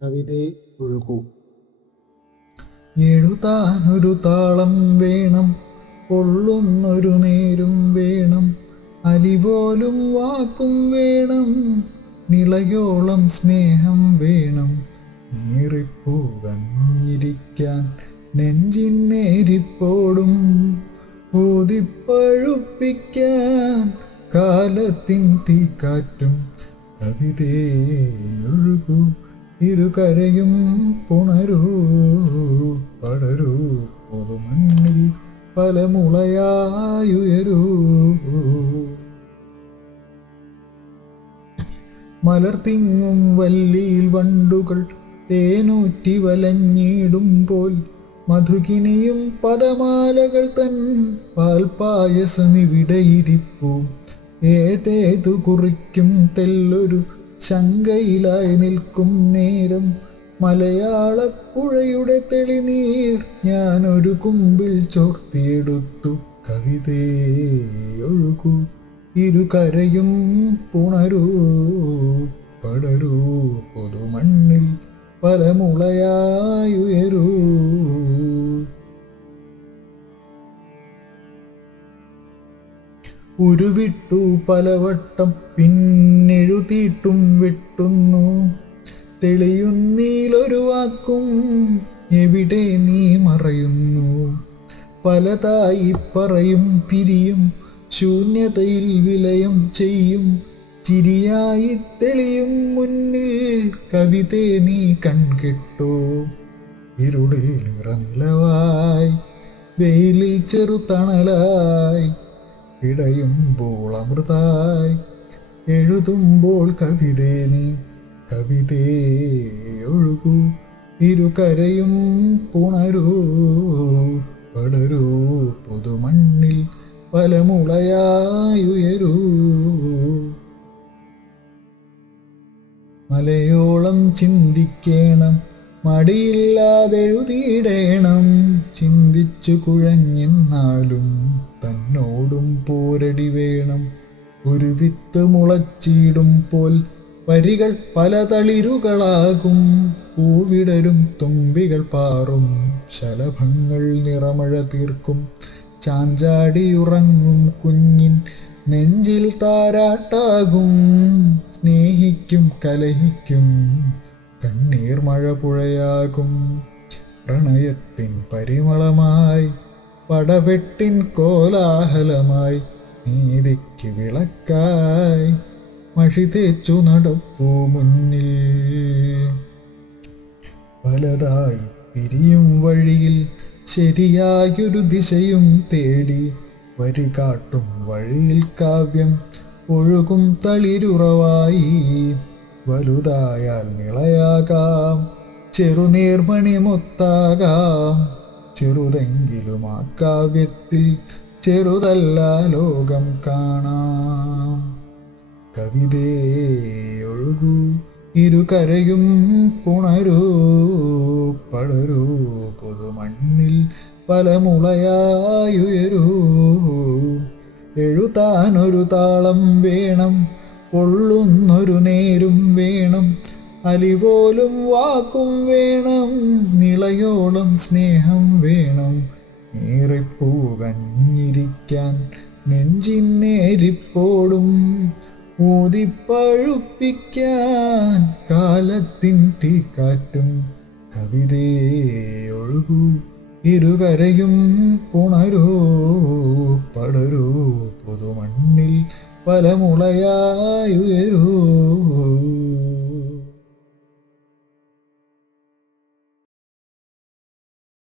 കവിതേ ഒഴുകൂ. എഴുതാനൊരു താളം വേണം, കൊള്ളുന്നൊരു നേരും വേണം, അലിപോലും വാക്കും വേണം, നിളയോളം സ്നേഹം വേണം, നീറിപ്പൂകഞ്ഞിരിക്കാൻ നെഞ്ചിന്നേരിപ്പോടും, ഊതിപ്പഴുപ്പിക്കാൻ കാലത്തിൻ തീക്കാറ്റും. കവിതേ ഒഴുകൂ, ഇരുകരയും പുണരൂ, പടരൂ, പൊതുമണ്ണിൽ പല മുളയായുയരൂ. മലർത്തിങ്ങും വല്ലിയിൽ വണ്ടുകൾ തേനൂറ്റി വലഞ്ഞിടുമ്പോൾ, മധുകിനിയും പദമാലകൾ തൻ പാൽപായസമിവിടെയിരിപ്പൂ. ഏതേതു കുറിക്കും തെല്ലൊരു ശങ്കയിലായി നിൽക്കും നേരം, മലയാളപ്പുഴയുടെ തെളിനീർ ഞാനൊരു കുമ്പിൾ ചോർത്തിയെടുത്തു. കവിതേ ഒഴുകൂ, ഇരുകരയും പുണരൂ, പടരൂ, പൊതുമണ്ണിൽ പല മുളയായുയരൂ. ഉരുവിട്ടു പലവട്ടം പിന്നെഴുതിയിട്ടും വെട്ടുന്നു, തെളിയുന്നീലൊരു വാക്കും എവിടെ നീ മറയുന്നു. പലതായി പറയും പിരിയും, ശൂന്യതയിൽ വിലയം ചെയ്യും, ചിരിയായി തെളിയും മുന്നിൽ കവിതേ നീ കൺകെട്ടോ. ഇരുളിൽ നിറനിലവായി, വെയിലിൽ ചെറുതണലായി, ഇടയുമ്പോൾ അമൃതായി, എഴുതുമ്പോൾ കവിതേ നീ. കവിതേ ഒഴുകൂ, ഇരുകരയും പുണരൂ, പടരൂ, പൊതുമണ്ണിൽ പല മുളയായുയരൂ. മലയോളം ചിന്തിക്കേണം, മടിയില്ലാതെഴുതിയിടേണം, ചിന്തിച്ചു കുഴഞ്ഞെന്നാലും തന്നോടും പോരടി വേണം. ഒരു വിത്ത് മുളച്ചിടും പോൽ വരികൾ പല തളിരുകളാകും, പൂവിടരും തുമ്പികൾ പാറും, ശലഭങ്ങൾ നിറമഴ തീർക്കും, ചാഞ്ചാടിയുറങ്ങും കുഞ്ഞിൻ നെഞ്ചിൽ താരാട്ടാകും, സ്നേഹിക്കും കലഹിക്കും കണ്ണീർ മഴ പുഴയാകും. പ്രണയത്തിൻ പരിമളമായി, പടവെട്ടിൻ കോലാഹലമായി, നീതിക്ക് വിളക്കായി മഷി തേച്ചു നടപ്പൂ മുന്നിൽ. പലതായി പിരിയും വഴിയിൽ ശരിയായൊരു ദിശയും തേടി, വരി കാട്ടും വഴിയിൽ കാവ്യം ഒഴുകും തളിരുറവായി. വലുതായാൽ നിളയാകാം, ചെറുനീർമണിമുത്താകാം, ചെറുതെങ്കിലും ആ കാവ്യത്തിൽ ചെറുതല്ല ലോകം കാണാം. കവിതേ ഒഴുകൂ, ഇരുകരയും പുണരൂ, പടരൂ, പൊതുമണ്ണിൽ പല മുളയായുയരൂ. എഴുതാനൊരു താളം വേണം, കൊള്ളുന്നൊരു നേരും വേണം, അലിപോലും വാക്കും വേണം, നിളയോളം സ്നേഹം വേണം, ഏറിപ്പൂകഞ്ഞിരിക്കാൻ നെഞ്ചിന്നേരിപ്പോടും, ഊതിപ്പഴുപ്പിക്കാൻ കാലത്തിൻ തീക്കാറ്റും. കവിതേ ഒഴുകൂ, ഇരുകരയും പുണരൂ, പടരൂ, പൊതുമണ്ണിൽ പല മുളയായുയരൂ.